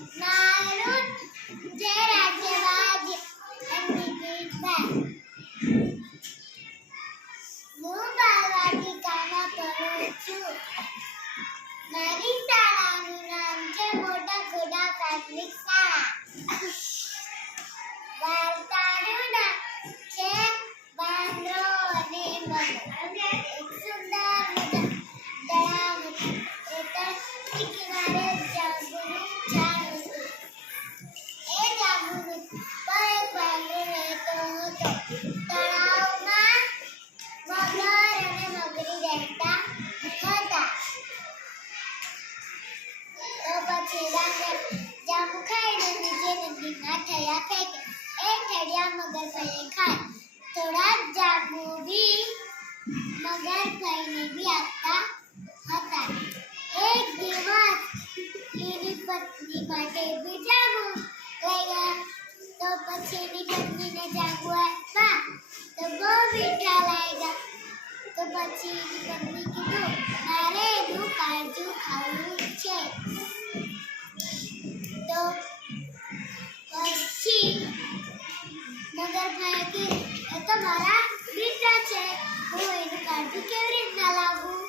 મારું જે રાજ્યવાજ એમની ગીતભાઈ હું બાલવાટિકામાં ભણું છું. મારી શાળાનું નામ છે મોટા ઘોડા પ્રાથમિક શાળા. વાર્તાનું અને તળાવમાં મગર અને મગરી પછી આપતા હતા. એક દિવસ એની પત્ની માટે બી. તો પછી પછી પત્ની કીધું. મારે એનું કાજુ ખાવું છે. તો પછી મગરભાઈએ કીધું એ તો મારા દીકરા છે. હું એનું કાજુ કેવી રીતના લાવું?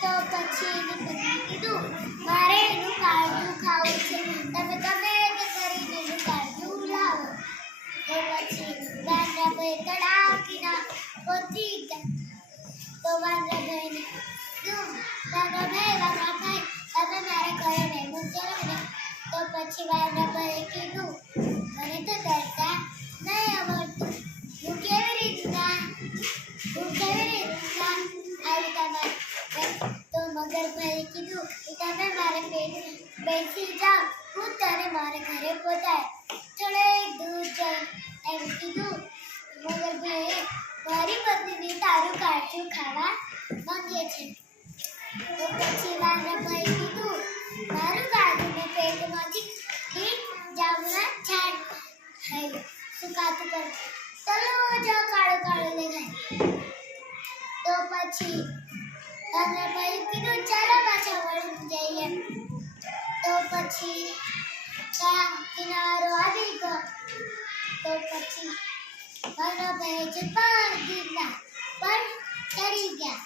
તો પછી એને પત્ની કીધું, મારે એનું કાજુ ખાવું છે. પહોંચી ગયા તો વાંદરાભાઈને કીધું વાંદરાભાઈ વાંદરાભાઈ તમે મારે ઘરે મહેમાન ચાલો ને તો પછી વાંદરાભાઈએ કીધું. મને તો તરતા નહીં આવડતું. હું કેવી રીતના હું કેવી રીતના આવી તમારે તો મગરભાઈએ કીધું કે તમે મારે પેટ બેસી જાઓ. હું તને મારે ઘરે પહોંચાય થોડે દૂર જઈ. એમ કીધું. તારું ખાવા માંગે છે. તો પછી વાંદરાભાઈએ કીધું મારું દાદુને પેટમાંથી એક જામના ઝાડ થયું સુકાતું પર ચલો જો કાળો કાળું દેખાય. તો પછી વાંદરાભાઈએ કીધું, ચાલો પાછા વળી જઈએ. તો પછી ત્યાં કિનારો આવી ગયો. તો પછી વાંદરાભાઈએ જબર ગીરના પર ચડી ગયા.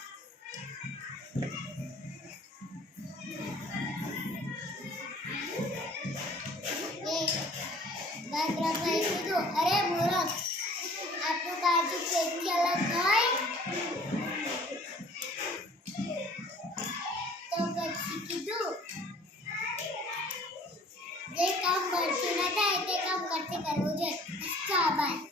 કીધું, અરે મૂરખ આપણું કાજુ કેટલી અલગ હોય? તો પછી કીધું, જે કામ મળતું ના થાય તે કામ કરતી કરવું જોઈએ.